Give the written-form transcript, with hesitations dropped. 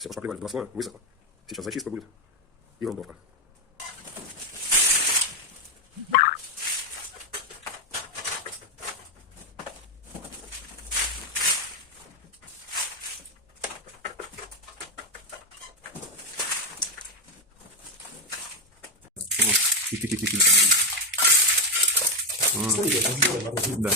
Все пошпаклевали в два слоя, высохло. Сейчас зачистка будет и грунтовка. Да.